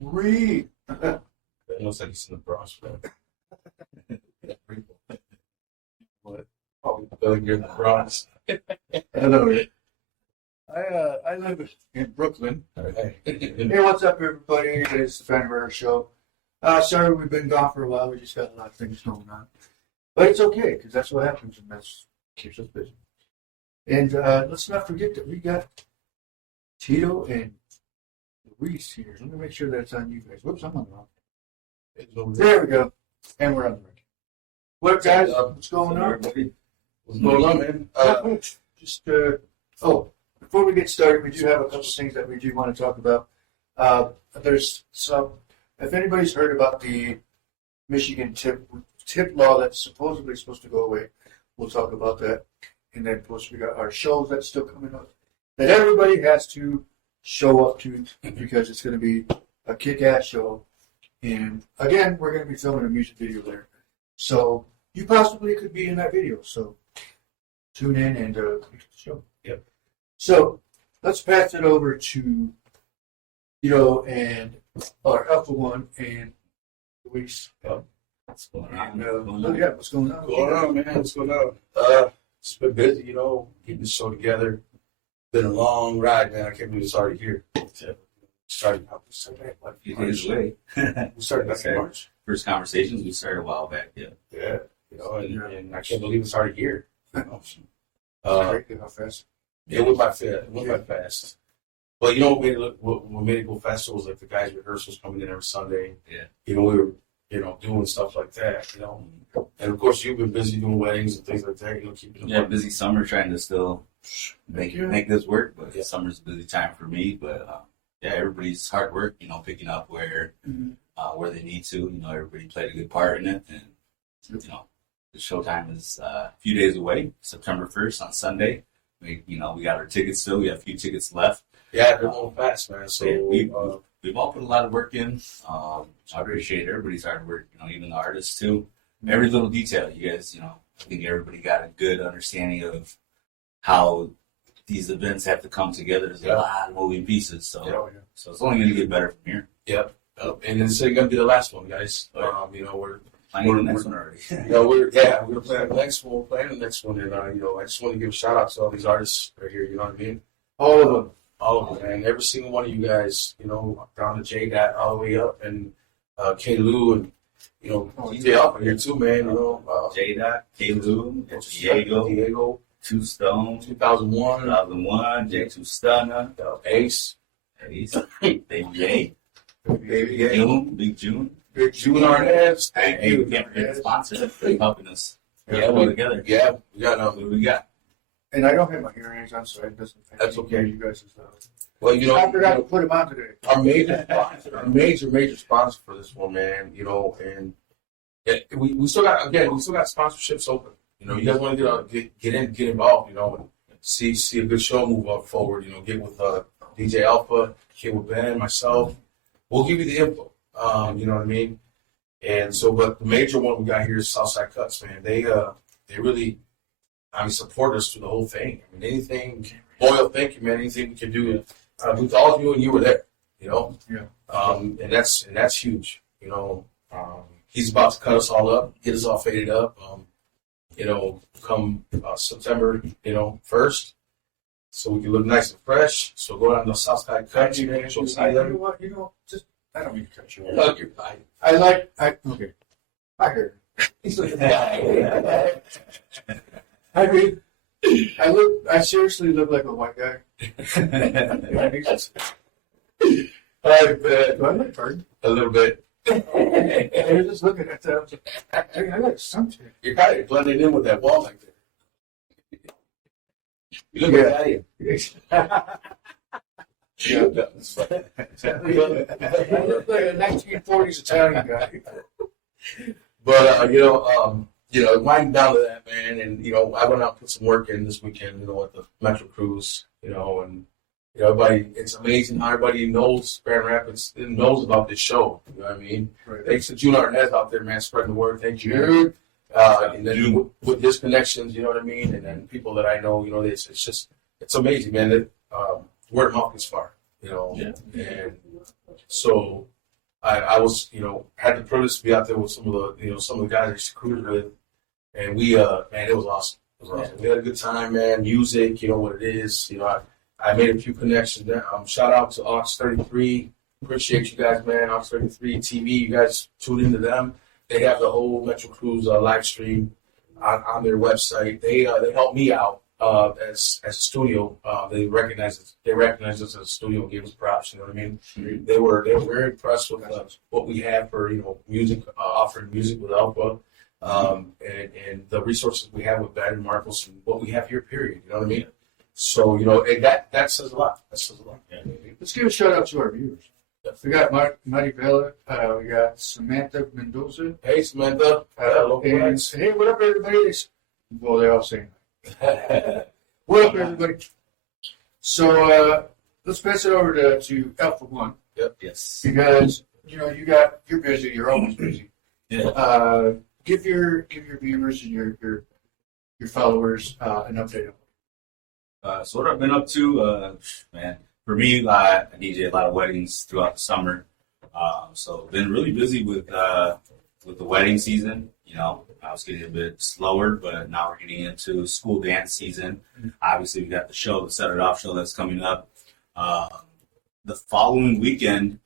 Read. It looks like he's in the Bronx, bro. What? Oh, you're in the Bronx. Hello. I live in Brooklyn. Hey. Hey, what's up, everybody? It's the Ben Herrera Show. Sorry we've been gone for a while. We just got a lot of things going on. But it's okay, because that's what happens, and that keeps us busy. And let's not forget that we got Tito and Luis here. Let me make sure that's on you guys. Whoops, I'm on the wrong. There we go. And we're on the right. What up, guys? What's going on? What's going on, man? Before we get started, we do have a couple things that we do want to talk about. There's some, if anybody's heard about the Michigan tip law that's supposedly supposed to go away, we'll talk about that. And then, plus, we got our shows that's still coming up that everybody has to show up to because it's going to be a kick-ass show. And again, we're going to be filming a music video there. So you possibly could be in that video. So tune in and click the show. Yep. So let's pass it over to and our Alpha One and Luis. What's going on? What's going on? What's going on, man? What's going on? It's been busy, getting the show together. Been a long ride, man. I can't believe it's already here. Started out A few days away. We started back in March. First conversations we started a while back. Yeah. Yeah, and I can't believe it's already here. How fast? It went by fast. It went by fast. But what made it go faster was like the guys' rehearsals coming in every Sunday. Yeah. We were, doing stuff like that, And of course, you've been busy doing weddings and things like that, keeping Yeah, busy summer trying to still make this work, but summer's a busy time for me. But everybody's hard work, picking up where they need to. Everybody played a good part in it, and the showtime is a few days away, September 1st on Sunday. We got our tickets still. We have a few tickets left. Yeah, they're going fast, man. So we've all put a lot of work in. I appreciate everybody's hard work. Even the artists too. Every little detail, you guys. I think everybody got a good understanding of how these events have to come together. There's a lot of moving pieces, so it's only going to get better from here. Yep. And it's going to be the last one, guys. We're Planning the next one already. We're planning the next one. We're planning the next one, and I just want to give a shout out to all these artists right here. You know what I mean? All of them. All of them, man. Every single one of you guys. Down to J Dot all the way up, and K Lou, and DJ up here too, man. J Dot, K Lou, Diego, Two Stone, 2001, J2 Stunner, Ace, Baby A, June, Big June. June Arnaz. Thank Hey, you. we can't forget the sponsor helping us. Yeah, All together. Yeah, we got What do we got? And I don't have my hearing aids on, so it doesn't affect That's okay. you guys. Well, I forgot to put them on today. our major sponsor for this one, man. And we still got sponsorships open. You guys want to get involved. And see a good show move up forward. Get with DJ Alpha, get with Ben, myself. We'll give you the info. You know what I mean? And so, but the major one we got here is Southside Cuts, man. They really, support us through the whole thing. Anything, Boyle, thank you, man. Anything we can do with all of you, and you were there, Yeah. And that's huge, He's about to cut us all up, get us all faded up, come September, 1st, so we can look nice and fresh. So go down to Southside Cuts, man. Show us how you what? I don't mean to cut you off. look. You're fine. Okay. I heard. I seriously look like a white guy. Do I look burnt? A little bit. I was just looking at that. I was like, I like something. You're kind of blending in with that wall like that. You look Italian. I look like a 1940s Italian guy. But winding down to that, man, and I went out and put some work in this weekend, at the Metro Cruise, and everybody, it's amazing how everybody knows Grand Rapids and knows about this show. You know what I mean? Right. Thanks to June Arnaz out there, man, spreading the word. Thank you. And then with his connections, you know what I mean, and then people that I know, it's amazing, man. That word of mouth is far, Yeah. And so I was, had the privilege to be out there with some of the guys I used to cruise with, and we, man, it was awesome. It was awesome. We had a good time, man. Music, you know what it is. I made a few connections there. Shout out to Ox 33. Appreciate you guys, man. Ox 33 TV. You guys tune into them. They have the whole Metro Cruise live stream on their website. They helped me out as a studio. They recognized us as a studio and gave us props. You know what I mean? Mm-hmm. They were very impressed with what we have for music, offering music with Alpha, and the resources we have with Ben and Marcos and what we have here. Period. You know what I mean? So that says a lot. That says a lot. Yeah. Let's give a shout out to our viewers. We got Marty Vela, we got Samantha Mendoza. Hey, Samantha. And hey, what up, everybody? Well, they all say what up, everybody? So let's pass it over to Alpha One. Yep. Yes. Because you're busy. You're always busy. Yeah. Give your viewers and your followers an update. So what I've been up to, man. For me, I DJ a lot of weddings throughout the summer. So been really busy with the wedding season. I was getting a bit slower, but now we're getting into school dance season. Obviously, we got the Set It Off show that's coming up. The following weekend,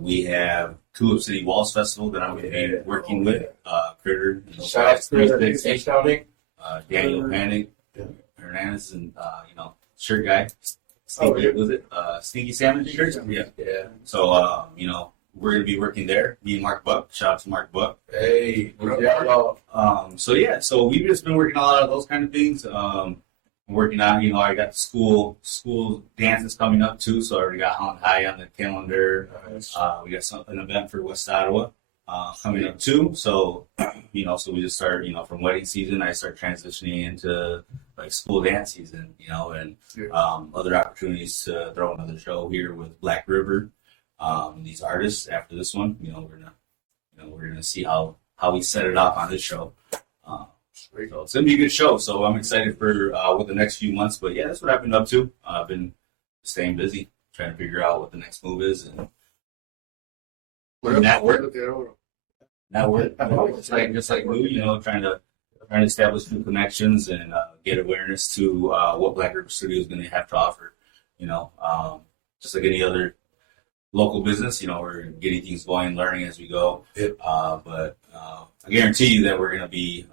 we have Tulip City Waltz Festival that I'm going to be working with. Critter, Shout out to Critter, Daniel Panic, Hernandez, and shirt guy. Stinky, was it Stinky Salmon? Yeah. So we're gonna be working there. Me and Mark Buck. Shout out to Mark Buck. Hey. So we've just been working on a lot of those kind of things. Working on, I got the school dances coming up too. So I already got on high on the calendar. We got an event for West Ottawa coming up too. So so we just start, from wedding season, I start transitioning into like school dance season, and other opportunities to throw another show here with Black River. These artists after this one, we're gonna see how we set it up on this show. So it's gonna be a good show. So I'm excited for what the next few months. But yeah, that's what I've been up to. I've been staying busy, trying to figure out what the next move is and network. It's just like you, trying to establish new connections and get awareness to what Black River Studio is going to have to offer. Just like any other local business, we're getting things going, learning as we go. Yep. But I guarantee you that we're going to be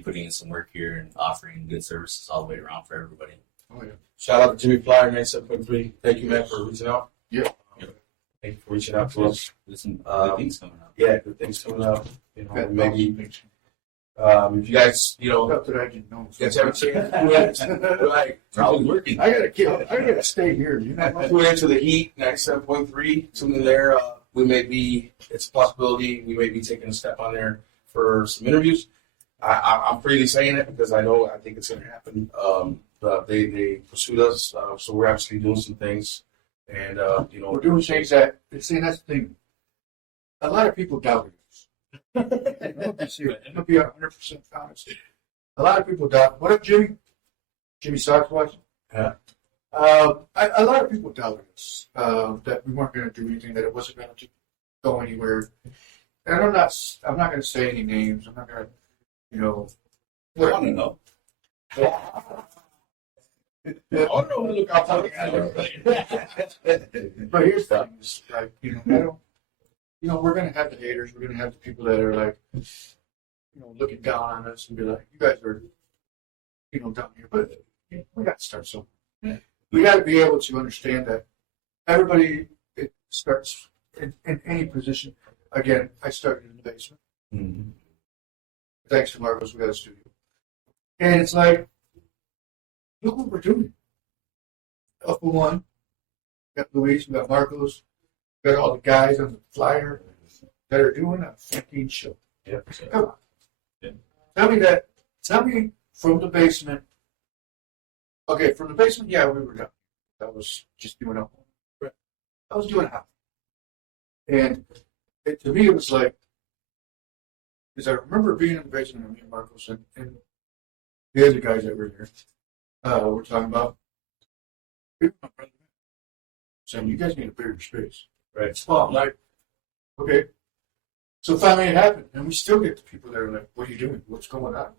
putting in some work here and offering good services all the way around for everybody. Oh yeah. Shout out to Jimmy Flyer, 97.3. Thank you, man, for reaching out. Yeah. Thank you for reaching out to us. There's some good things coming up. Yeah, good things coming up. Maybe if you guys, Stuff that I didn't know. guys have a chance, like, Probably working. I gotta stay here. tune into the Heat 97.3. Tune in there. It's a possibility we may be taking a step on there for some interviews. I'm freely saying it because I think it's going to happen. But they pursued us, so we're actually doing some things, and we're doing things that. See, that's the thing. A lot of people doubt us. I'm gonna be 100% honest. A lot of people doubt. What up, Jimmy? Jimmy Sox watching? Yeah. A lot of people doubted us that we weren't going to do anything, that it wasn't going to go anywhere. And I'm not going to say any names. I'm not going to, I want to know. I don't know. Look out for But here's the thing: is, like, we're going to have the haters. We're going to have the people that are like, looking down on us and be like, "You guys are, down here." But we got to start somewhere. Yeah. We got to be able to understand that everybody starts in any position. Again, I started in the basement. Mm-hmm. Thanks to Marcos, we got a studio. And it's like, look what we're doing. Alpha One, we got Luis, we got Marcos, we got all the guys on the flyer that are doing a fucking show. Yeah. Come on. Yeah. Tell me from the basement. Okay, from the basement, yeah, we were done. That was just doing up. I was doing half. And to me, it was like, because I remember being in the basement with me and Marcos and the other guys that were there. We're talking about saying, you guys need a bigger space. Right. Well, like, okay. So finally it happened, and we still get the people that are like, what are you doing? What's going on?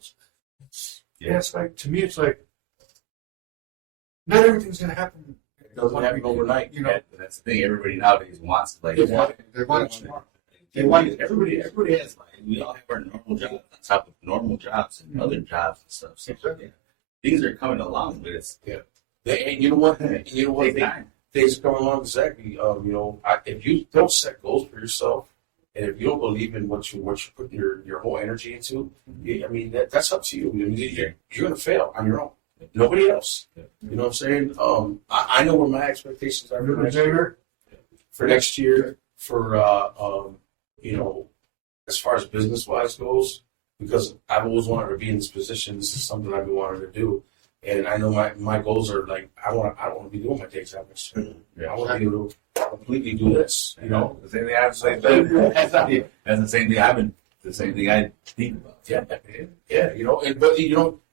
Yeah, it's like, to me, it's like, not everything's going to happen. It doesn't happen overnight. You know, That's the thing. Everybody nowadays wants like they want it. They want it tomorrow. They want it. Everybody has like we all have our normal jobs on top of normal jobs and other jobs and stuff. So Exactly. things are coming along, but it's And you know what? Things come along exactly. If you don't set goals for yourself, and if you don't believe in what you put your whole energy into, that's up to you. I mean, you're going to fail on your own. Nobody else. You know what I'm saying? I know what my expectations are for next year. As far as business wise goes, because I've always wanted to be in this position. This is something I've been wanting to do. And I know my goals are like I don't want to be doing my day job next year. I want to be able to completely do this. the same thing I have to say. That's the same thing the same thing I think about. Yeah. But you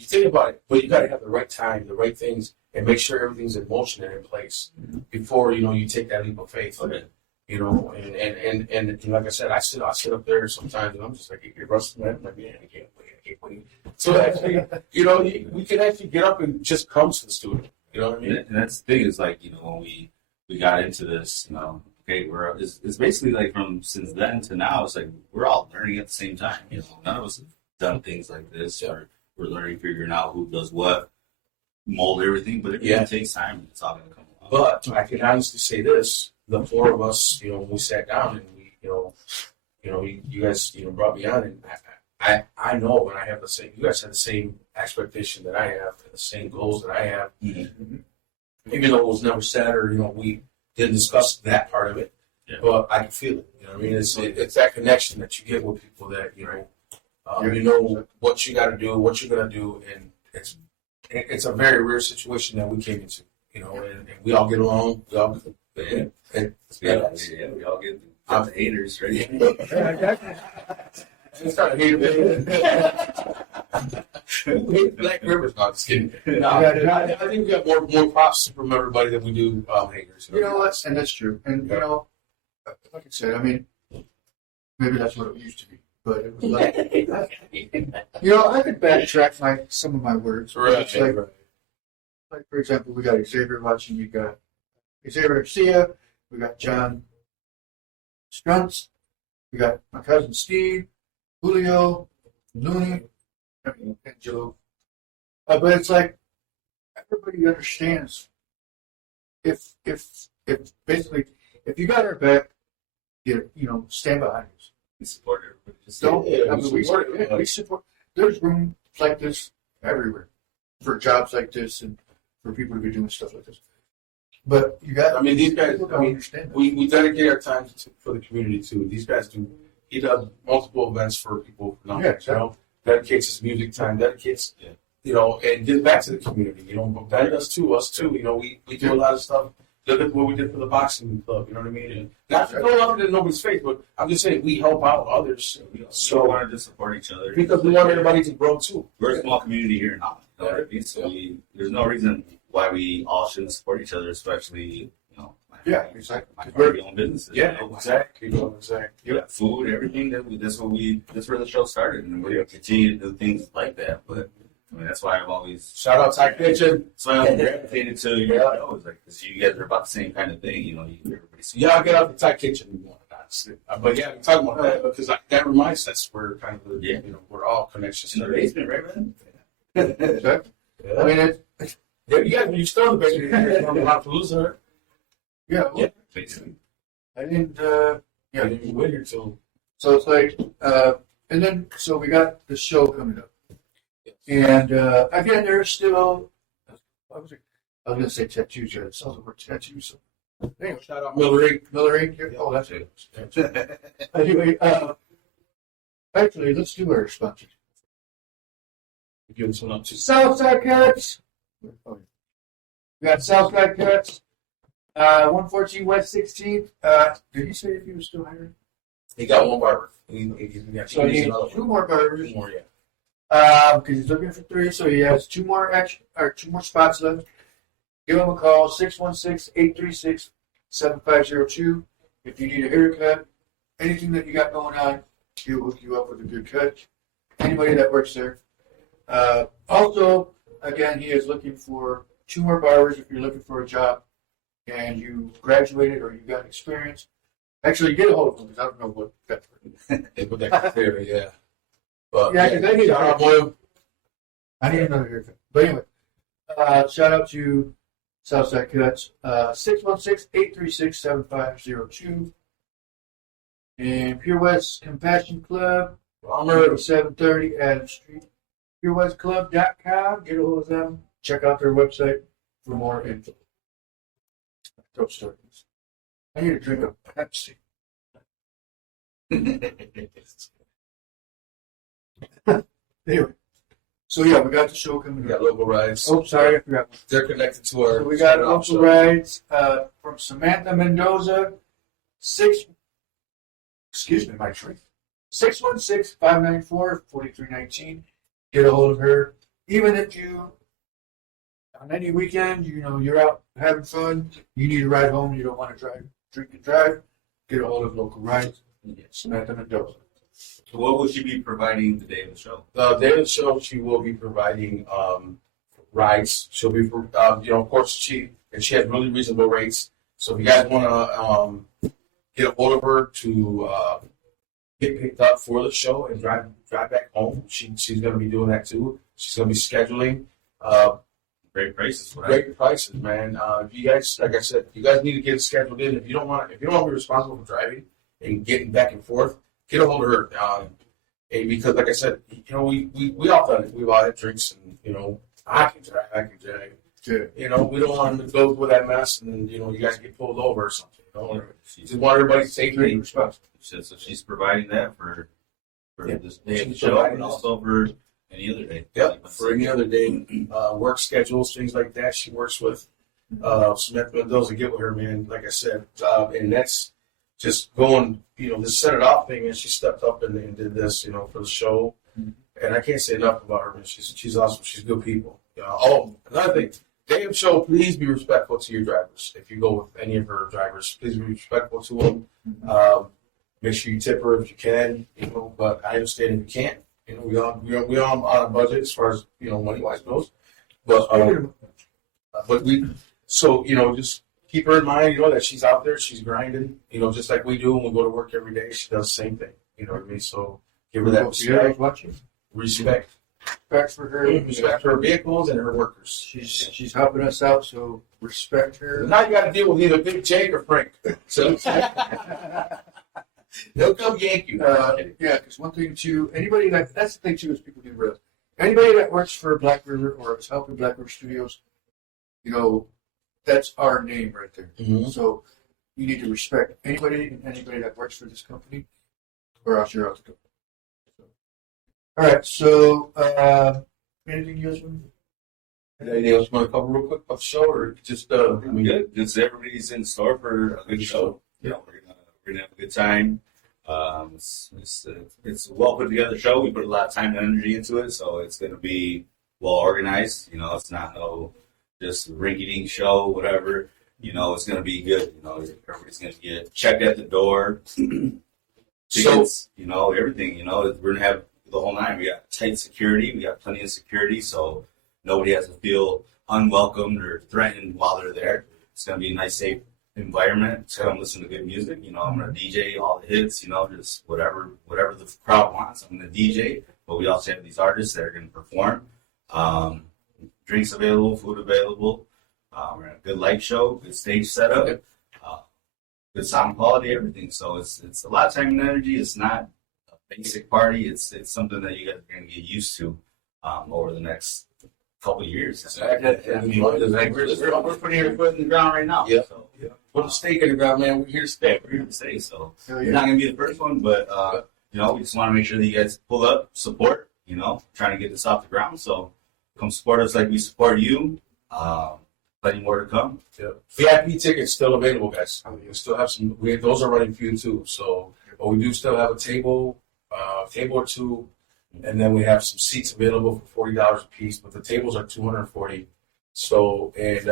think about it, but you got to have the right time, the right things, and make sure everything's in motion and in place before you take that leap of faith. Okay. And like I said, I sit up there sometimes, and I'm just like, you're rusting, man. I'm like, man, I can't wait. So actually, we can actually get up and just come to the studio. You know what I mean? And that's the thing is like when we got into this, okay, it's basically like from since then to now, it's like we're all learning at the same time. None of us have done things like this, or we're learning, figuring out who does what, mold everything. But it takes time, and it's all going to come along. But I can honestly say this: the four of us, when we sat down and you guys, brought me on, and I know, and I have the same. You guys have the same expectation that I have, and the same goals that I have. Mm-hmm. Even though it was never said, or we didn't discuss that part of it, but I can feel it. You know what I mean? It's that connection that you get with people that you know what you got to do, what you're gonna do, and it's a very rare situation that we came into. And we all get along. We all we all get the haters, right? It's kind of hater. Black Rivers, not just kidding. No, I think we got more props from everybody than we do haters. And that's true. And like I said, I mean, maybe that's what it used to be, but it was like, I could backtrack some of my words. Right. Like for example, we got Xavier watching. You got Xavier Garcia. We got John Struntz. We got my cousin Steve, Julio, Looney, Angelo. But it's like everybody understands. If basically if you got our back, stand behind us. We support everybody. We support. There's room like this everywhere for jobs like this and for people to be doing stuff like this. But you got. These guys. Understand that. We dedicate our time for the community too. These guys do. He does multiple events for people. Dedicates his music time. Dedicates. And gives back to the community. That does to us too. We do a lot of stuff. Look at what we did for the boxing club. You know what I mean? And not to throw nothing in nobody's face, but I'm just saying we help out others. So we wanted to support each other because we want everybody to grow too. We're a small community here in Holland. So there's no reason why we all shouldn't support each other, especially exactly. my family-owned businesses. Exactly. Food, everything. That's where the show started, and we're gonna continue to do things like that. But that's why I've always shout out Thai Kitchen. So I'm gravitated to your shows, because you guys are about the same kind of thing. I'll get out the Thai Kitchen. But we're talking about that because that reminds us we're kind of we're all connections in the basement, right, man? Exactly. I mean, you still in the basement. I'm about to lose her. Basically. I didn't. I didn't wait here till. So it's like, and then so we got the show coming up, and again, there's still. I was going to say tattoos. Yeah, it sounds like we're tattoos. Anyway, shout out Miller Inc. Oh, that's it. Anyway, actually, let's do our sponsors. Give us one up to Southside Cuts. We got Southside Cuts. 114 West 16th. Did he say if he was still hiring? He got one barber. He needs two more barbers. Two more, because he's looking for 3, so he has 2 more spots left. Give him a call, 616-836-7600. 7502. If you need a haircut, anything that you got going on, he'll hook you up with a good cut. Anybody that works there. Also, again, he is looking for 2 more barbers if you're looking for a job and you graduated or you got experience. Actually, get a hold of him because I don't know what that's for. They put that criteria, yeah. But Yeah, 'cause I need a shout out, boy. I need another haircut. But anyway, shout out to Southside Cuts, 616-836-7502. And Pure West Compassion Club, Bomber. 730 Adams Street. PureWestClub.com. Get a hold of them. Check out their website for more info. Throat stories. I need to drink a Pepsi. Anyway, so yeah, we got the show coming We got up. local rides. Oh, sorry, I forgot. They're connected to our. So we got show. local rides from Samantha Mendoza, excuse me, my tree. 616-594-4319. Get a hold of her. Even if you, on any weekend, you're out having fun, you need a ride home, you don't want to drink and drive, get a hold of local rides. Samantha Mendoza. What will she be providing the day of the show? The day of the show, she will be providing rides. She'll be, of course, she has really reasonable rates. So if you guys want to get a hold of her to get picked up for the show and drive back home, she's going to be doing that too. She's going to be scheduling. Great prices. Great prices, man. If you guys, like I said, you guys need to get scheduled in. If you don't want to be responsible for driving and getting back and forth, get a hold of her. And because, like I said, we all done it. We've all had drinks, and I can drive. Good. We don't want to go with that mess, and then you guys get pulled over or something. Just want everybody's safety and responsible. So she's providing that for this day of the She's show, providing and also for any other day. Yep, for any other day, work schedules, things like that. She works with Samantha Mendoza. Get with her, man. Like I said, and that's just going. This set it off thing, and she stepped up and did this, for the show. And I can't say enough about her, man. She's awesome. She's good people. Another thing, day of show. Please be respectful to your drivers. If you go with any of her drivers, please be respectful to them. Make sure you tip her if you can. But I understand if you can't. We all on a budget as far as money wise goes, but just keep her in mind. That she's out there, she's grinding. Just like we do when we go to work every day. She does the same thing. You know what I mean? So give her that respect for her vehicles and her workers. She's helping us out, so respect her. Now you got to deal with either Big Jake or Frank. So they'll come yank you. Yeah, because one thing too, that's the thing too is people do realize. Anybody that works for Black River or is helping Black River Studios, that's our name right there. Mm-hmm. So you need to respect anybody that works for this company, or else you're out the door. All right, so anything you guys want? Anything else you want to cover real quick about the show, or just We good. Just everybody's in store for a good show. We're gonna have a good time. It's a well put together show. We put a lot of time and energy into it, so it's gonna be well organized. It's not no just rinky dink show, whatever. It's gonna be good. Everybody's gonna get checked at the door. Tickets, everything. We're gonna have the whole nine. We got tight security. We got plenty of security, so nobody has to feel unwelcomed or threatened while they're there. It's gonna be a nice, safe environment to come listen to good music. I'm gonna DJ all the hits. Just whatever the crowd wants. I'm gonna DJ, but we also have these artists that are gonna perform. Drinks available, food available. We're at a good light show, good stage setup, good sound quality, everything. So it's a lot of time and energy. It's not a basic party. It's something that you guys are gonna get used to over the next couple of years. Exactly. We're putting your foot in the ground right now. Yeah. So, put a stake in the ground, man. We're here to stay. we're here to stay. So Hell you're yeah. not gonna be the first one, but we just want to make sure that you guys pull up, support. Trying to get this off the ground. So come support us like we support you. Plenty more to come. Yeah. VIP tickets still available, guys. You still have some. Those are running few too. So, but we do still have a table or two, and then we have some seats available for $40 a piece. But the tables are $240. So, and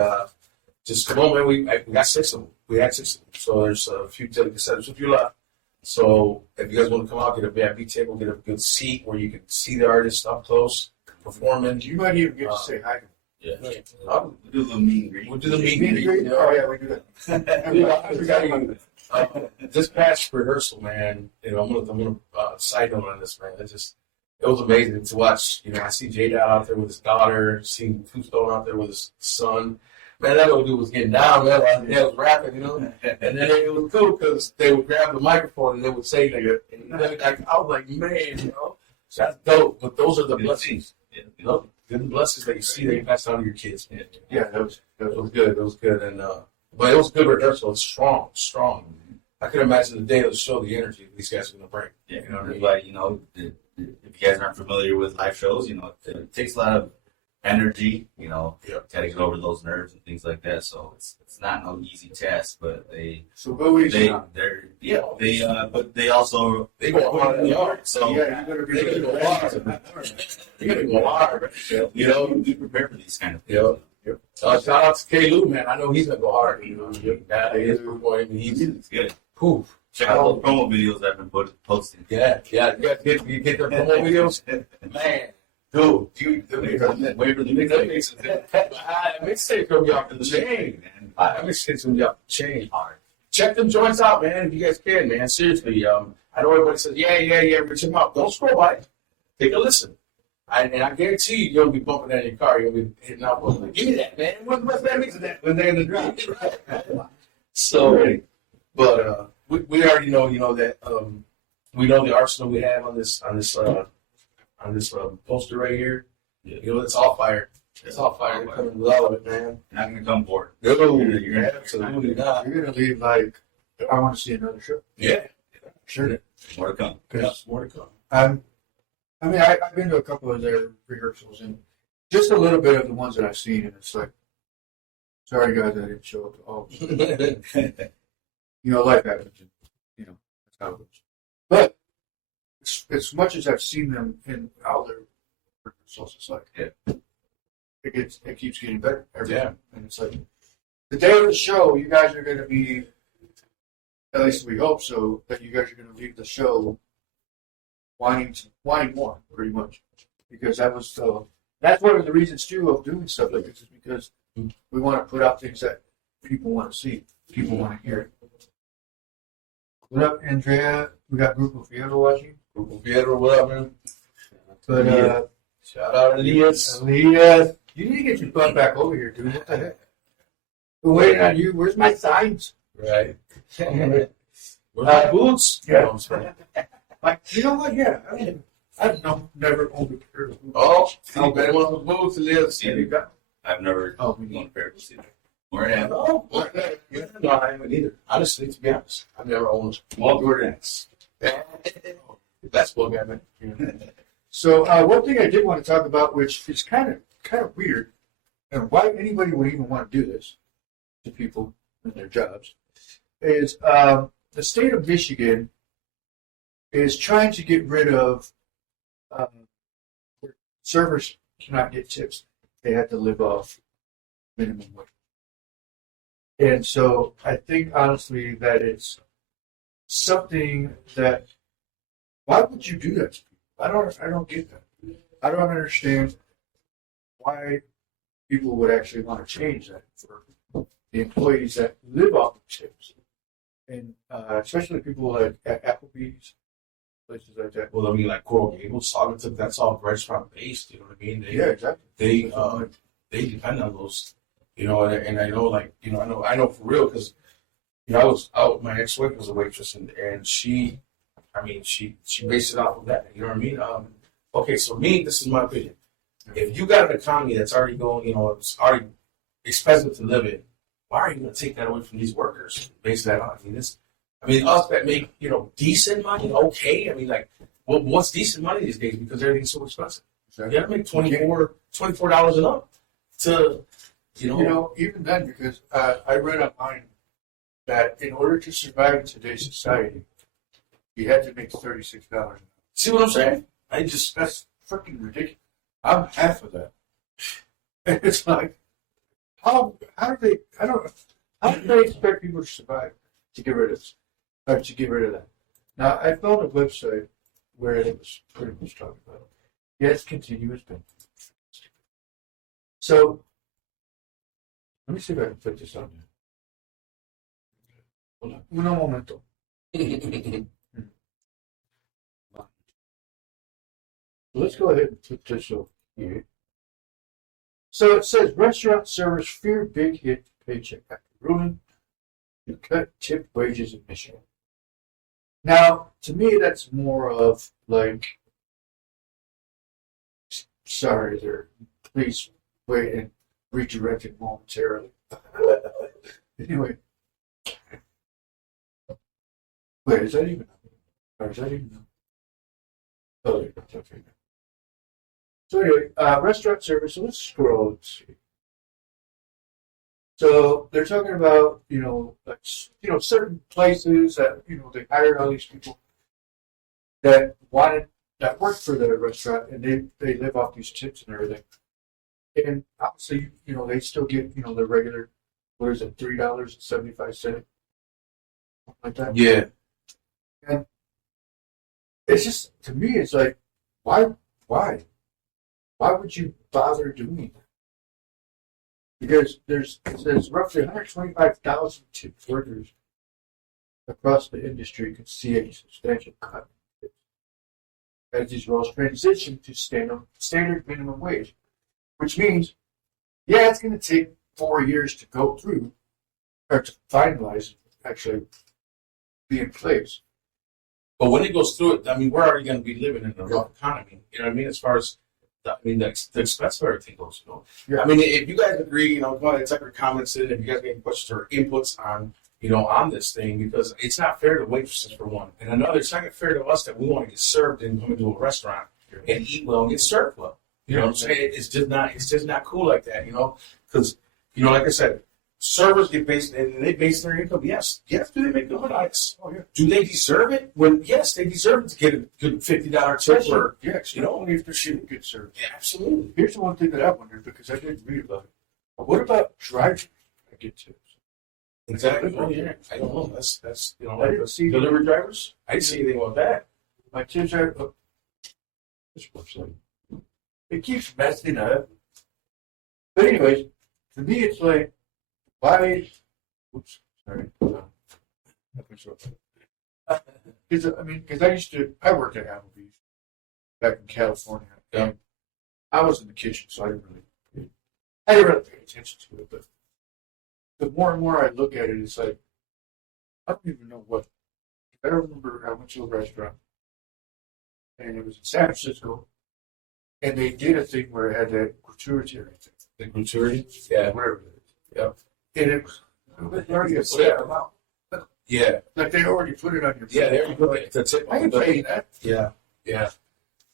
just come on, man. We got 6 of them. We had 6 of them. So there's a few cassettes if you left. So if you guys want to come out, get a VIP table, get a good seat where you can see the artist up close performing. You might even get to say hi. Yeah. We'll do the meet and greet. do the meet and greet. Oh yeah, we do that. Yeah, I forgot even. This past rehearsal, man, I'm gonna side note on this, man. It was amazing to watch. I see J Dot out there with his daughter, seeing Tombstone out there with his son. Man, that little dude was getting down, man. They was rapping, And then it was cool because they would grab the microphone and they would say, nigga. And I was like, man, so that's dope. But those are the blessings. The blessings that you see that you pass down to your kids, man. Yeah, that was good. It was good. And but it was a good rehearsal. It's strong. I could imagine the day of the show, the energy these guys are gonna bring. Yeah, like if you guys aren't familiar with live shows, it takes a lot of energy, to get over those nerves and things like that. So it's not no easy task, but so go easy. but they also They go hard in the art. So yeah, you they go hard. You gotta go hard. be prepared for these kind of things. Yep. Shout out to K. Lou, man. I know he's gonna go hard. That is boy. He's good. Poof. Check out those promo videos I've been posting. Yeah. You get the promo videos, man. Dude, Wait for the mixtape. Mixtape gonna be off the chain, man. Mixtape's gonna be off the chain. Check them joints out, man. If you guys can, man. Seriously, I know everybody says, yeah, but check them out. Don't scroll by. Take a listen. And I guarantee you're gonna be bumping that in your car. You're gonna be hitting out. Like, give me that, man. What's that mix of that when they're in the drop? So, but we already know, that we know the arsenal we have on this poster right here. Yeah. It's all fire. It's all fire. They're coming with all of it, man. Not gonna come for it. No, you're absolutely not. You're gonna leave like I want to see another show. Yeah, Sure. More to come. More to come. I've been to a couple of their rehearsals and just a little bit of the ones that I've seen, and it's like, sorry guys, I didn't show up to all. Life happens, and that's how it goes. But as much as I've seen them in all their rehearsals, it's like it keeps getting better every time, and it's like the day of the show, you guys are going to be, at least we hope so, that you guys are going to leave the show wanting more, pretty much, because that's one of the reasons too of doing stuff like this is because we want to put out things that people want to see, people want to hear. What up, Andrea? We got Grupo Fierro watching. Grupo Fierro, what up, man? But shout out Elias. Elias, you need to get your butt back over here, dude. What the heck? We're waiting on you. Where's my signs? Right. Where's my boots? Yeah. You know what? Yeah. I've never owned a pair of boots. Oh, I'll bet one of the boots, Elias. Yeah. You got. I've never owned a pair of boots either. Or have. No, I haven't either. Honestly, to be honest, I've never owned All Jordans. That's what I meant. So one thing I did want to talk about, which is kind of weird, and why anybody would even want to do this to people in their jobs, is the state of Michigan is trying to get rid of servers cannot get tips; they have to live off minimum wage. And so I think honestly that it's something that why would you do that to people? I don't get that. I don't understand why people would actually want to change that for the employees that live off of tips. And especially people like at Applebee's, places like that. Well, I mean, like Coral Gables, Saugatuck, that's all restaurant based. You know what I mean? Yeah, exactly. They depend on those. And I know, I know for real because, I was out. My ex-wife was a waitress, and she based it off of that. You know what I mean? Okay, so this is my opinion. If you got an economy that's already going, it's already expensive to live in, why are you going to take that away from these workers? Base that on. Us that make, decent money, okay. What's decent money these days because everything's so expensive? You got to make $24 and up to. Even then, because I read online that in order to survive in today's society, you had to make $36. See what I'm saying? That's freaking ridiculous. I'm half of that. And it's like, how do they, How do they expect people to survive to get rid of this, or to get rid of that? Now, I found a website where it was pretty much talking about it. Yes, continuous pain. So, let me see if I can put this on there. Hold on. Un momento. Let's go ahead and put this over here. So it says restaurant servers fear big hit paycheck after ruling to cut tip wages in Michigan. Now, to me, that's more of like, sorry, there. Please wait and redirect it momentarily. Anyway, wait, is that even? Or is that even? Oh, there you go. Okay. So anyway, restaurant service. So let's scroll and see. So they're talking about, like, certain places that, they hired all these people that worked for the restaurant, and they live off these tips and everything. And obviously, they still get, the regular, what is it, $3.75, something like that. Yeah. And it's just, to me, it's like, why would you bother doing that? Because it says roughly 125,000 tip workers across the industry could see a substantial cut as these roles transition to standard minimum wage, which means, yeah, it's going to take 4 years to go through or to finalize, actually be in place. But when it goes through it, I mean, we're already going to be living in a rough economy. You know what I mean? As far as the expense of everything goes. Yeah. I mean, if you guys agree, go ahead and type your comments in. If you guys have any questions or inputs on, on this thing, because it's not fair to waitresses for one, and another, it's not fair to us that we want to get served and come into a restaurant and eat well and get served well. You know what I'm saying? It's just not cool like that. Because like I said, servers get based and they base their income. Yes. Do they make good nights? Oh yeah. Do they deserve it? Yes, they deserve it to get a good $50 tip. Or only if they're shooting good service. yeah, absolutely. Here's the one thing that I wondered, because I didn't read about it. What about drivers that get tips? Exactly. Oh, yeah. I don't know. That's I didn't see delivery drivers. I didn't see anything about that. my tips are. This website. It keeps messing up. But anyways, to me, it's like, why? Oops, sorry. Because I worked at Applebee's back in California. Yeah. And I was in the kitchen, so I didn't really pay attention to it. But the more and more I look at it, it's like, I don't even know what. I remember I went to a restaurant, and it was in San Francisco, and they did a thing where it had that gratuity thing. The gratuity? Yeah. Whatever it is. Yeah. And it was already a set amount. Yeah. Like they already put it on your Yeah, there you go. That's it. I can pay that. Yeah.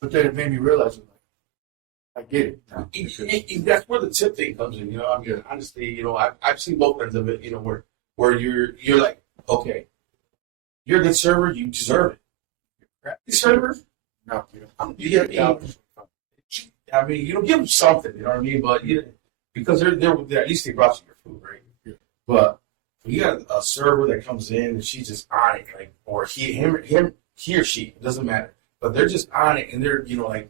But then it made me realize, I get it now. That's where the tip thing comes in. I mean, honestly, I've seen both ends of it. Where you're like, okay, you're a good server, you deserve it. Crappy server, No, you don't. you get $8. I mean, give them something. You know what I mean? But because they're at least they brought you your food, right? Yeah. But when you got a server that comes in and she's just on it, like, or he or she, it doesn't matter. But they're just on it, and they're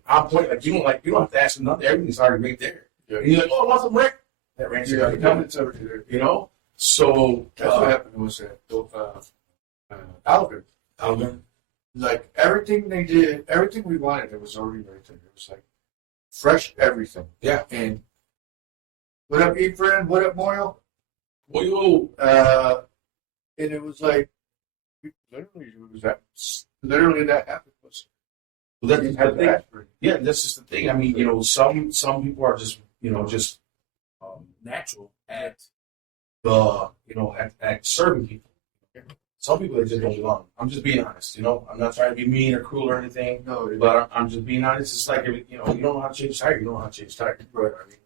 on point. Like you don't have to ask them nothing. Everything's already right there. Yeah. And you're like, oh, I want some Rick. That ranch is already done. It's already there. So That's what happened was that Alvin. Like everything they did, everything we wanted, it was already right there. It was like fresh everything. Yeah. And what up, E-Friend? What up, Moyle? Well, and it was like, literally that happened. that's You the had to thing. ask for it. Yeah, that's just the thing. I mean, some people are just natural at at serving people. Some people, they just don't belong. I'm just being honest. I'm not trying to be mean or cruel or anything. No, But I'm just being honest. It's like, you don't know how to change tire, you don't know how to change tire. Right. I mean,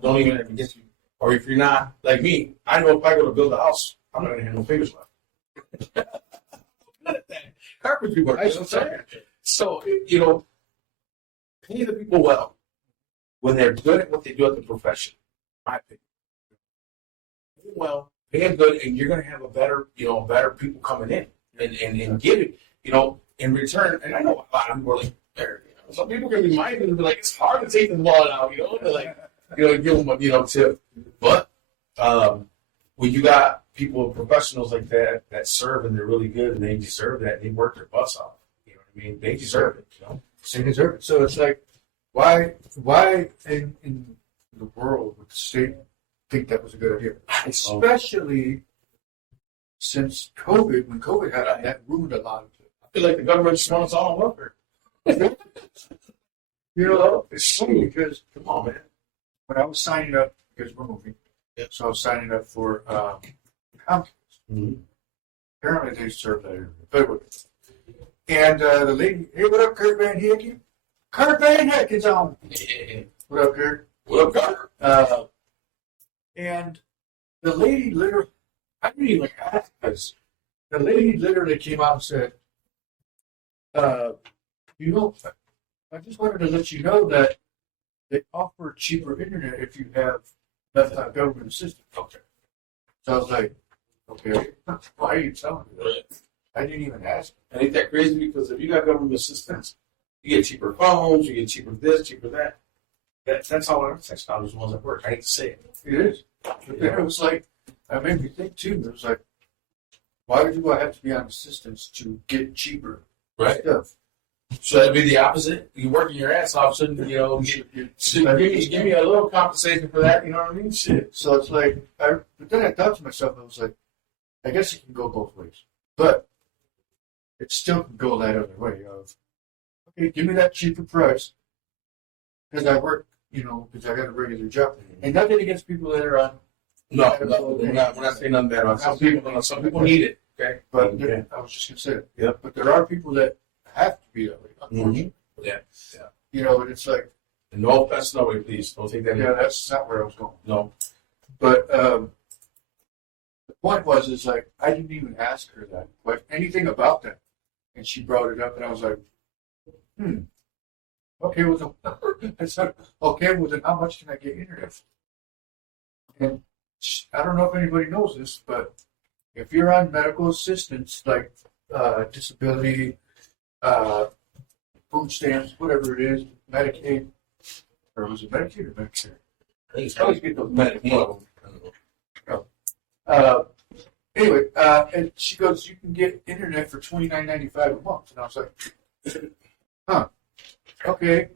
don't even ever get you. Or if you're not like me, I know if I go to build a house, I'm not going to have no fingers left. Good at that. Carpentry work. So, pay the people well when they're good at what they do at the profession. My opinion. Pay them well pay them good, and you're going to have a better, better people coming in and give it, in return. And I know a lot of people are like, some people can be minded and be like, it's hard to take the ball out, They're like, give them a, tip. But when you got people, professionals like that serve and they're really good and they deserve that, and they work their butts off. You know what I mean? They deserve it. They deserve it. So it's like, why in the world would the state think that was a good idea? Especially since COVID, when COVID happened, that ruined a lot of it. I feel like the government just wants all on welfare. It's funny because, Come on, man. when I was signing up, because we're moving, so I was signing up for Comcast. Mm-hmm. Apparently they serve that area. But and the lady, hey, what up, Kurt Van Hicken? Kurt Van Hicken's on. Yeah. What up, Kurt? What up, Carter? And the lady literally, I didn't even ask this. The lady literally came out and said, I just wanted to let you know that they offer cheaper internet if you have left-out government assistance. Okay. So I was like, okay, why are you telling me that? I didn't even ask. And ain't that crazy? Because if you got government assistance, you get cheaper phones, you get cheaper this, cheaper that. That's all our technology ones that work. I hate to say it. It is. But then it was like, I made me think too. It was like, why do I have to be on assistance to get cheaper stuff? So that'd be the opposite. You're working your ass off, shouldn't give me a little compensation for that. You know what I mean? Shit. So it's like, but then I thought to myself, I was like, I guess it can go both ways, but it still can go that other way of, okay, give me that cheaper price because I work, because I got a regular job, and nothing against people that are on. No, we're not saying nothing bad about some people. Some people need it. Okay, but I was just gonna say it. Yeah, but there are people that have to be that way. Mm-hmm. Yeah. And it's like, And no offense, no way, please. Don't take that. Yeah, that's not where I was going. No. But the point is like, I didn't even ask her that, like anything about that. And she brought it up, and I was like, okay, well, I said, okay, well, then how much can I get internet? And I don't know if anybody knows this, but if you're on medical assistance, like disability, food stamps, whatever it is, Medicaid, or was it Medicaid or Medicare? I always get those Medicaid. Anyway, and she goes, you can get internet for $29.95 a month. And I was like, huh, okay.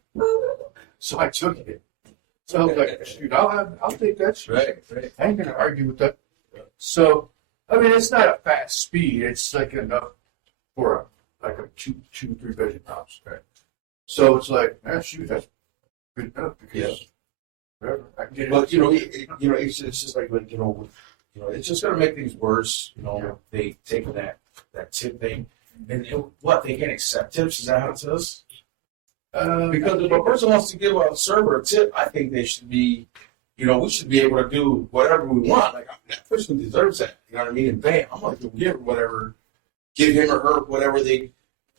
So I took it. So I was like, shoot, I'll take that shit. Right. I ain't gonna argue with that. So, I mean, it's not a fast speed. It's like enough for a 2-3 bedroom house. Right. So it's like, shoot, that's good enough because whatever I can get it. But it's just like it's just gonna make things worse. They take that tip thing, and what they can't accept tips. Is that how it is? Because if a person wants to give a server a tip, I think they should be, we should be able to do whatever we want. Like, that person deserves that. You know what I mean? And bam, I'm going to give him or her whatever they,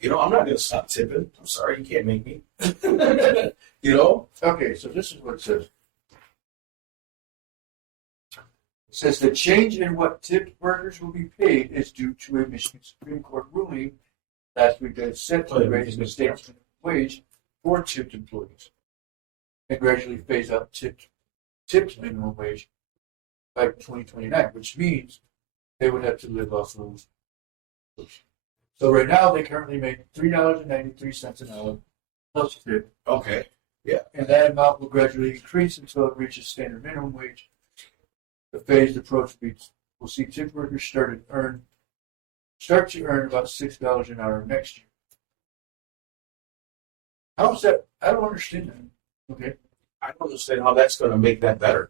I'm not going to stop tipping. I'm sorry, you can't make me. Okay, so this is what it says. It says the change in what tipped workers will be paid is due to a Michigan Supreme Court ruling last week that set to raise the state's minimum wage for tipped employees and gradually phase out tipped minimum wage by 2029, which means they would have to live off those. So right now they currently make $3.93 an hour plus tip. Okay. Yeah. And that amount will gradually increase until it reaches standard minimum wage. The phased approach will see tip workers start to earn about $6 an hour next year. How's that? I don't understand that. Okay. I don't understand how that's going to make that better.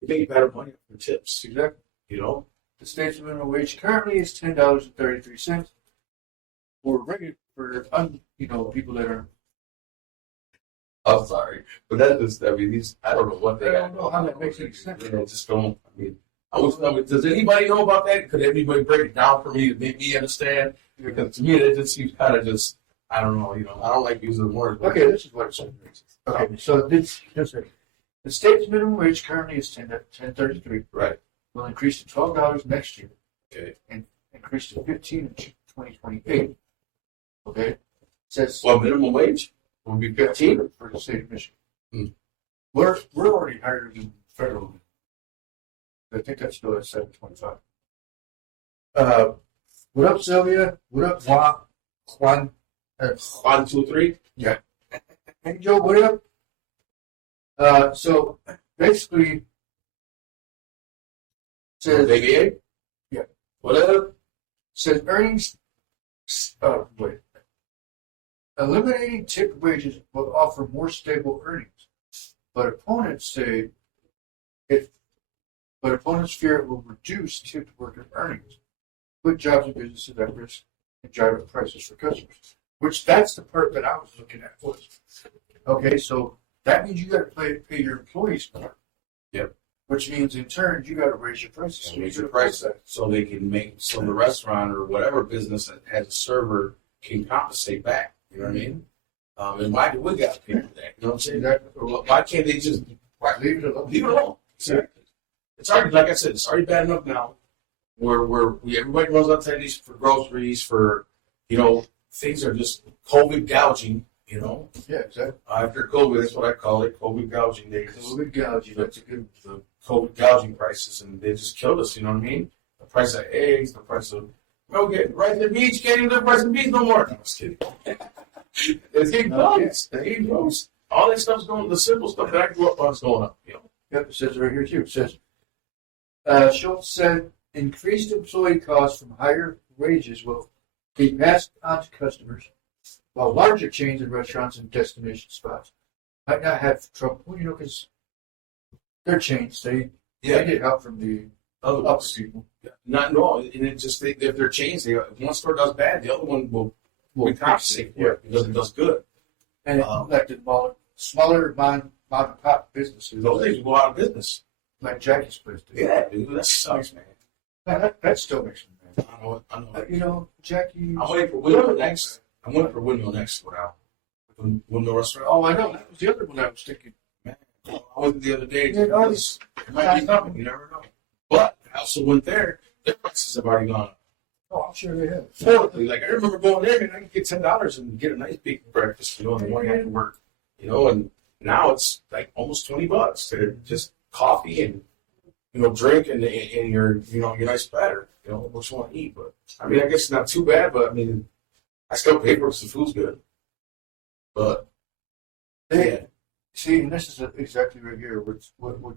You make better money for tips. Exactly. The state's minimum wage currently is $10.33 for people that are. I'm sorry, but that just, I don't know what they. I don't know how that makes any sense. Just don't. Does anybody know about that? Could anybody break it down for me to make me understand? Because to me, that just seems kind of just. I don't know. I don't like using the word. Okay, this is what it says. Okay, so this the state's minimum wage currently is $10.33. Right. will increase to $12 next year. Okay. And increase to 15 in 2028. Okay. It says Well, minimum wage would be 15. for the state of Michigan. Hmm. We're already higher than federal. I think that's still at 725. What up, Sylvia? What up, Juan? 1, 2, 3. Hey, Joe, what up? So basically, says ABA. Yeah. What up? says earnings. Wait. Eliminating tip wages will offer more stable earnings, but opponents say but opponents fear it will reduce tipped worker earnings, put jobs and businesses at risk, and drive up prices for customers. Which that's the part that I was looking at was. Okay, so that means you got to pay your employees more. Yep. Which means in turn you got to raise your prices. Raise your price so they can so the restaurant or whatever business that has a server can compensate back. You know what I mean? And why do we got to pay for that? You know what I'm saying? Exactly. Why can't they just Leave it alone. leave it alone? Exactly. It's already, like I said, it's already bad enough now. Where everybody runs out to these for groceries, for things are just COVID gouging. Yeah, exactly. After COVID, that's what I call it, COVID gouging. COVID gouging. That's a good. The COVID gouging prices, and they just killed us. You know what I mean? The price of eggs, the price of right in the beach, can't even live price of beach no more. I'm just kidding. It's getting close. It's getting close. All that stuff's going. The simple stuff that I grew up on is going up. Yep, it says it right here too. It says Schultz said increased employee costs from higher wages will be passed on to customers, while larger chains and restaurants and destination spots might not have trouble. Well, because they're chains. They get help from the Other upper people. no, and it just if they're chains, if one store does bad, the other one will compensate for it because it does good. And like the smaller mom and pop businesses, Those things will go out of business. like Jackie's place. Did. Yeah, dude, that sucks, man. That still makes me mad. I know. Jackie. I'm waiting for Windmill next. I'm waiting for Windmill next for now. Windmill restaurant. Oh, I know. That was the other one I was thinking. Man, I went the other day. Yeah, It might be coming. You never know. But I also went there. The prices have already gone up. Oh, I'm sure they have. Totally. Like I remember going there and I could get $10 and get a nice big breakfast. In the morning after work. And now it's like almost $20 to just coffee and drink and your your nice platter. What you want to eat. But I mean, I guess it's not too bad. But I mean, I still pay for it because the food's good. But yeah. See, and this is exactly right here, what would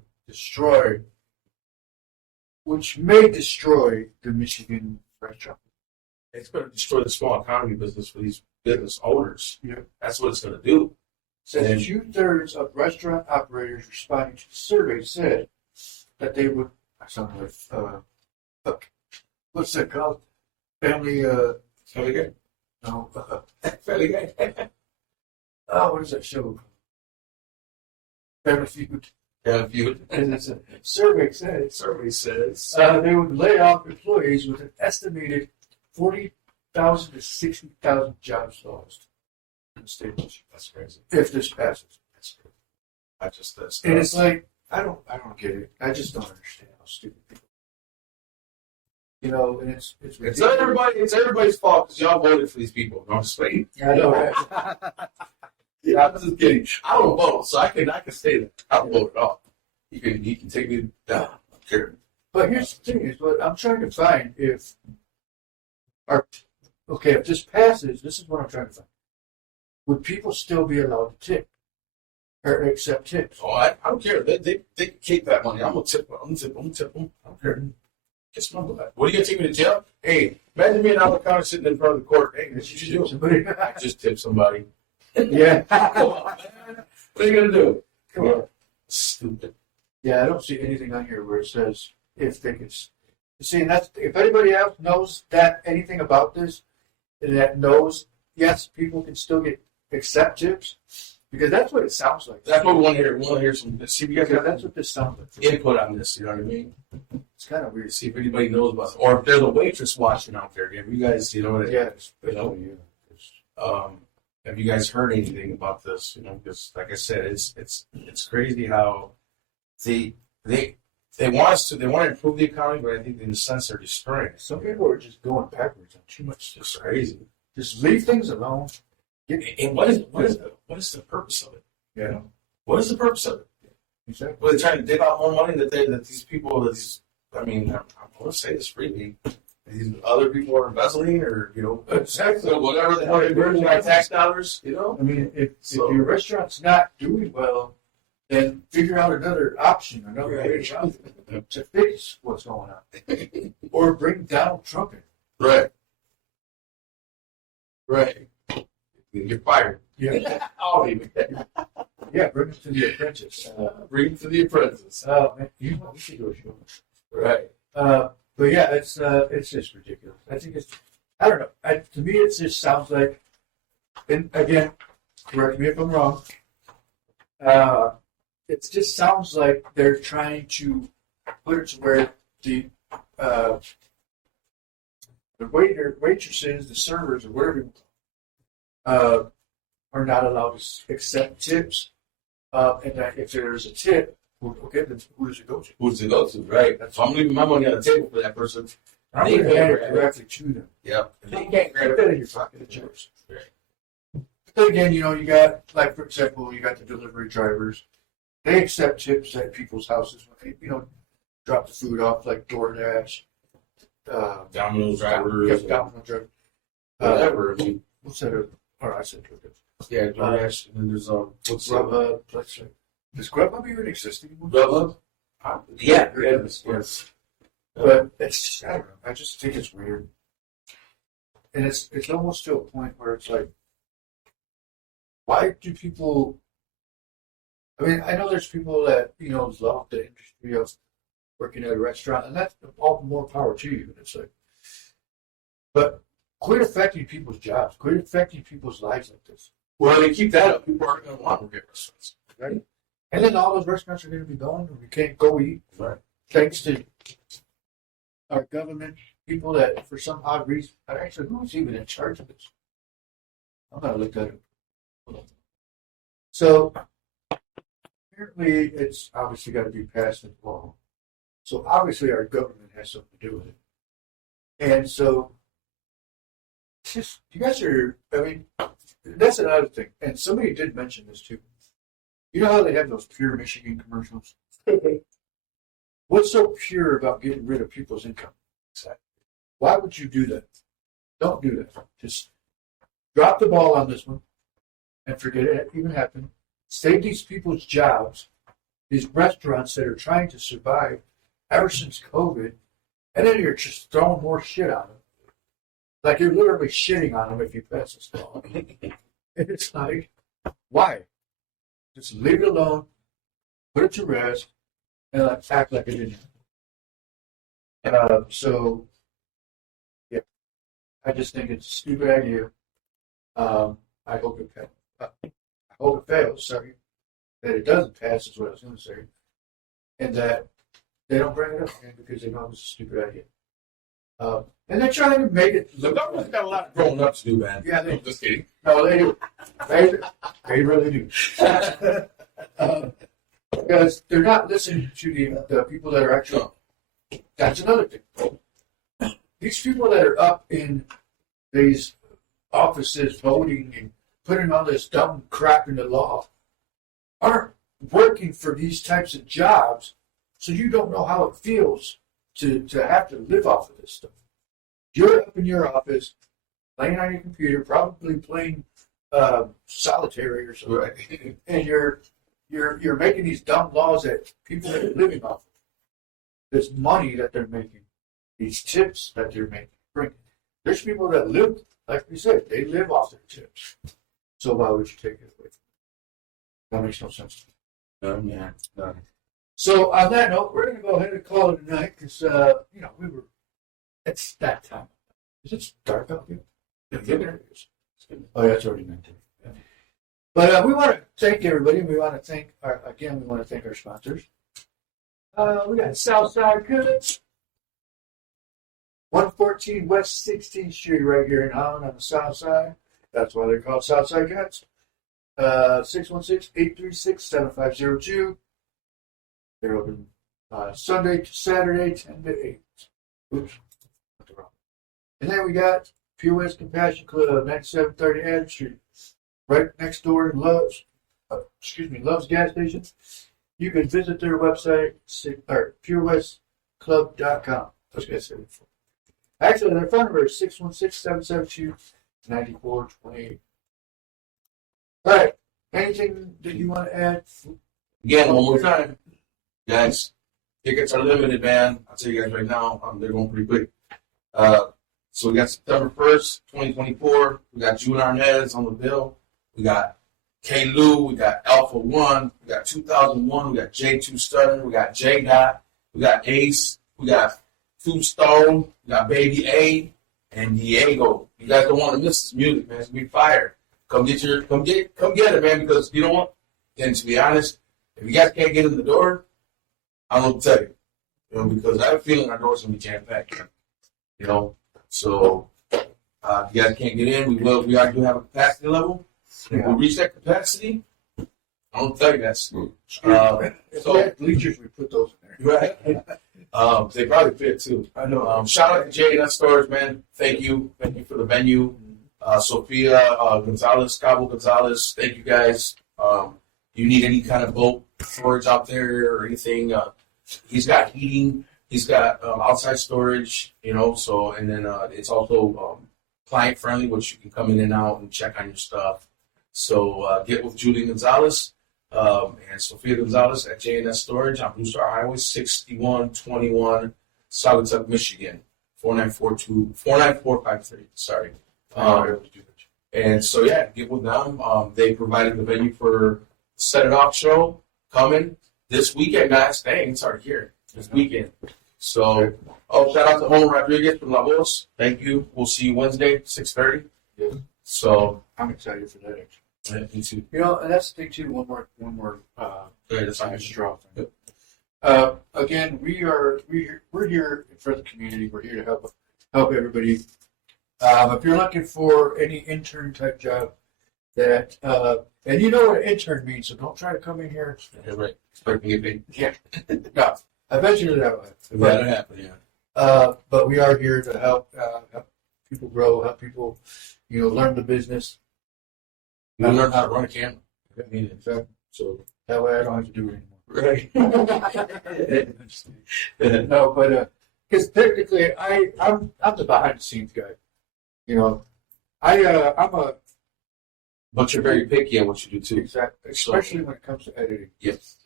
which may destroy the Michigan restaurant. It's going to destroy the small economy business for these business owners. Yeah. That's what it's going to do. Says 2/3 of restaurant operators responding to the survey said that they would. I sound like what's that called? Family. Family Guy. No. Family Guy. What is that show? Family Feud. Yeah, if you And it's a survey says survey says they would lay off employees with an estimated 40,000 to 60,000 jobs lost in the state of Michigan. that's crazy. If this passes. That's crazy. I just that's And it's like I don't get it. I just don't understand how stupid people. And it's it's everybody's fault because y'all voted for these people. No, I'm just kidding. I know that. Yeah, I'm just kidding. I don't vote, so I can say that. I don't vote at all. You can take me down. I don't care. But here's the thing: is what I'm trying to find if this passes, this is what I'm trying to find. Would people still be allowed to tip or accept tips? Oh, I don't care. They can keep that money. I'm gonna tip them. I'm gonna tip them. I don't care. Kiss my butt. What are you gonna take me to jail? Hey, imagine me in Allen County sitting in front of the court. Hey, what you do? Somebody. I just tip somebody. Yeah. Come on, man. What are you gonna do? Come on. Stupid. Yeah, I don't see anything on here where it says if they could. See, and that's if anybody else knows anything about this, and that knows, yes, people can still accept tips, because that's what it sounds like. That's what we want to hear. We want to hear some. See if you guys Yeah, got that's what this sounds like. input on this. You know what I mean? It's kind of weird. See if anybody knows about it, or if there's a waitress watching out there. If you guys, Yeah, especially you. Have you guys heard anything about this? Because like I said, it's crazy how they they want us to. They want to improve the economy, but I think in a sense they're destroying it. Some people are just going backwards on too much. It's just crazy. Just leave things alone. And what is the purpose of it? Yeah, What is the purpose of it? exactly. Well, they're trying to dig out more money that these people that these. I mean, I'm going to say this freely. These other people are embezzling, or Exactly. whatever the hell they're doing by tax dollars. I mean, if your restaurant's not doing well, then figure out another option, another way to fix what's going on, or bring Donald Trump in. Right. You're fired. Yeah, Oh, even. yeah, bring him to The Apprentice. Bring him to the apprentice. Man, we should do a show. Right. But yeah, it's just ridiculous. I think I don't know. To me, it just sounds like, and again, correct me if I'm wrong. It just sounds like they're trying to put it to where the waitresses, the servers, or whatever, are not allowed to accept tips. And that if there's a tip, okay, then who does it go to? Who does it go to? Right. So I'm leaving my money on the table for that person. I'm going to hand it directly to them. Yep. They can't grab it in your pocket. It's yours. But then again, you got, like, for example, you got the delivery drivers. They accept tips at people's houses when they, drop the food off, like DoorDash. Domino's drivers. Yes, Domino's drivers. Whatever. I mean, What's that? I said DoorDash. yeah, DoorDash. And then there's what's Grubhub. Does Grubhub even exist anymore? Grubhub? Yeah. Yes. But it's just, I don't know. I just think it's weird. And it's almost to a point where it's like, why do people, I mean, I know there's people that, love the industry of working at a restaurant, and that's all more power to you. It's like, but quit affecting people's jobs. Quit affecting people's lives like this. Well, they keep that up. People aren't going to want to work at restaurants. Right? And then all those restaurants are going to be gone, and we can't go eat. Right. Thanks to our government, people that, for some odd reason, actually, who's even in charge of this? I'm going to look at it. So, apparently, it's obviously got to be passed into law. So, obviously, our government has something to do with it. And so, it's just, you guys are, I mean, that's another thing. And somebody did mention this too. You know how they have those Pure Michigan commercials? What's so pure about getting rid of people's income? Why would you do that? Don't do that. Just drop the ball on this one and forget it even happened. Save these people's jobs, these restaurants that are trying to survive ever since COVID, and then you're just throwing more shit on them. Like you're literally shitting on them if you pass this law. And it's like, why? Just leave it alone, put it to rest, and act like it didn't happen. So, yeah, I just think it's a stupid idea. I hope it fails. I hope it fails. Sorry, that it doesn't pass is what I was going to say, and that they don't bring it up again because they know it's a stupid idea. And they're trying to make it. The government's got a lot of growing up to do, man. Yeah, I'm just kidding. No, they do. They really do. Because they're not listening to the people that are actually. That's another thing. These people that are up in these offices voting and putting all this dumb crap into law aren't working for these types of jobs, so you don't know how it feels to have to live off of this stuff. You're up in your office, laying on your computer, probably playing solitary or something, Right. and you're making these dumb laws that people are living off of. This money that they're making, these tips that they're making. There's people that live, like we said, they live off their tips. So why would you take it away from them? That makes no sense to me. Yeah. No. So on that note, we're going to go ahead and call it a night because, it's that time. Is it dark out here? Yeah. Oh, yeah, it's already meant to. Yeah. But we want to thank everybody. We want to thank our sponsors. We got Southside Goods, 114 West 16th Street right here in Holland on the south side. That's why they're called Southside Goods. 616-836-7502. They're open Sunday to Saturday, 10 to 8. Oops. And then we got Pure West Compassion Club, 9730 Adams Street, right next door to Love's gas station. You can visit their website, purewestclub.com. I was going to say before. Actually, their phone number is 616-772-9428. All right. Anything that you want to add? Again, one more time, guys. Tickets are limited, man. I'll tell you guys right now, they're going pretty quick. So we got September 1st, 2024. We got June Arnez on the bill. We got K. Lou. We got Alpha One. We got 2001. We got J2 Stunner. We got J. Dot. We got Ace. We got Two Stone. We got Baby A and Diego. You guys don't want to miss this music, man. It's gonna be fire. Come get it, man. Because you know what? And to be honest, if you guys can't get in the door, I don't know what to tell you. You know, because I have a feeling our door's gonna be jam packed. You know. So, if you guys can't get in, we do have a capacity level. If we reach that capacity, I don't tell you guys. So bleachers, we put those in there. Right. They probably fit too. I know. Shout out to J&S Storage, man. Thank you for the venue. Sophia Gonzalez, Cabo Gonzalez. Thank you guys. You need any kind of boat storage out there or anything? He's got heating. He's got outside storage, you know, so, and then it's also client friendly, which you can come in and out and check on your stuff. So get with Julie Gonzalez and Sophia Gonzalez at J&S Storage on Blue Star Highway, 6121 Saugatuck, Michigan, 49453. Sorry. And so, yeah, get with them. They provided the venue for Set It Off show coming this weekend, guys. Dang, it's already here. This weekend. So, shout out to Juan Rodriguez from La Voz. Thank you. We'll see you Wednesday, 6:30. Yeah. So, I'm excited for that, actually. yeah, me too. You know, and that's the thing too. One more. That's fine. Straw thing. Again, we're here for the community. We're here to help everybody. If you're looking for any intern type job, that and you know what an intern means, so don't try to come in here. Yeah, right. Expect me to get paid. Yeah, no, eventually that will happen. That'll happen, yeah. But we are here to help people grow, help people, learn the business. You learn how to run a camera. Exactly. So that way I don't have to do it anymore. Right. No, but because technically I'm the behind the scenes guy. I'm a But you're very picky on what you do too. exactly, especially when it comes to editing. Yes.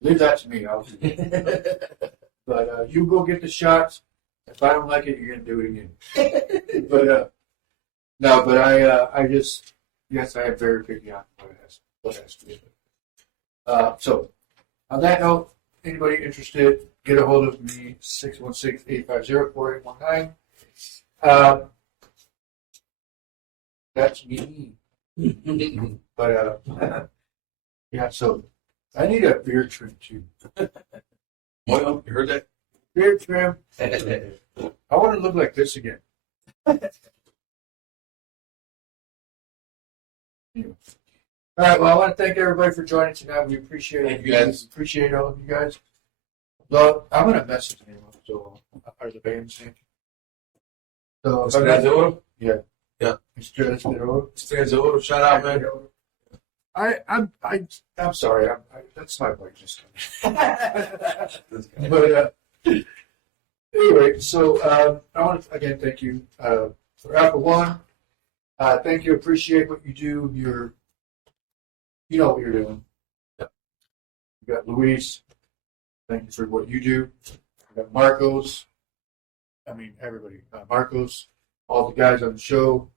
Leave that to me. I'll do it. But you go get the shots. If I don't like it, you're gonna do it again. But no, but I just yes, I am very picky on what has to be. So on that note, anybody interested, get a hold of me, 616-850-4819. That's me. But yeah, so I need a beard trim too. Well, you heard that? Beard trim. I want to look like this again. All right. Well, I want to thank everybody for joining tonight. We appreciate it. Thank you, guys. Appreciate all of you guys. Well, I'm gonna message him. So, are the band's name? So, Estrella de Oro? yeah, Yeah. Estrella de Oro. Estrella de Oro. Shout out, man. I'm sorry. That's my bike just coming. But anyway, so I want to again thank you for Alpha One. Thank you. Appreciate what you do. You know what you're doing. Yep. You got Luis. Thank you for what you do. You got Marcos. I mean everybody. Marcos. All the guys on the show.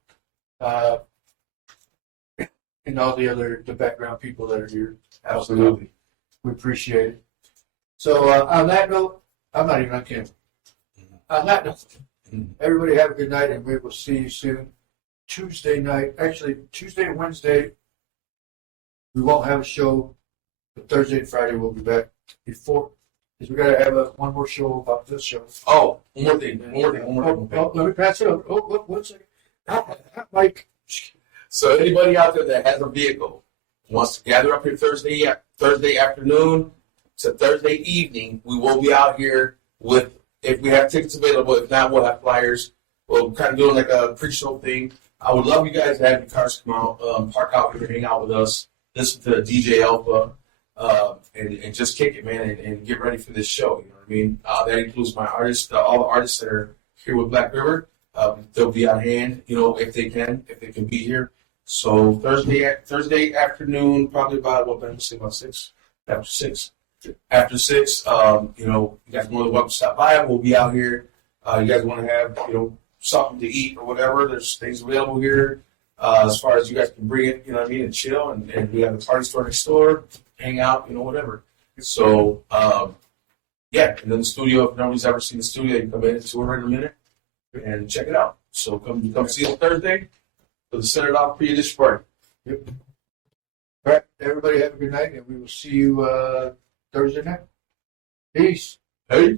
And all the background people that are here. Absolutely. We appreciate it. So on that note, I'm not even on camera. On that note, everybody have a good night, and we will see you soon. Tuesday night, actually Tuesday and Wednesday, we won't have a show. But Thursday and Friday we'll be back before, because we got to have one more show about this show. Oh, one more thing. Oh, let me pass it over. Oh, one second. Mike. So anybody out there that has a vehicle wants to gather up here Thursday afternoon, to Thursday evening. We will be out here with, if we have tickets available. If not, we'll have flyers. We'll kind of doing like a pre-show thing. I would love you guys to have your cars come out, park out here, hang out with us, listen to DJ Alpha, and just kick it, man, and get ready for this show. You know what I mean? That includes my artists, all the artists that are here with Black River. They'll be on hand, you know, if they can be here. So Thursday afternoon, probably about about 6. After 6, you know, you guys more than welcome to stop by. We'll be out here. You guys want to have, you know, something to eat or whatever? There's things available here. As far as you guys can bring it, you know what I mean, and chill. And we have a party store next door, hang out, you know, whatever. So, yeah. And then the studio, if nobody's ever seen the studio, you can come in, tour in a minute, and check it out. So come see us Thursday for the Centered Off Pre-Edition Party. Yep. All right, everybody have a good night, and we will see you Thursday night. Peace. Hey.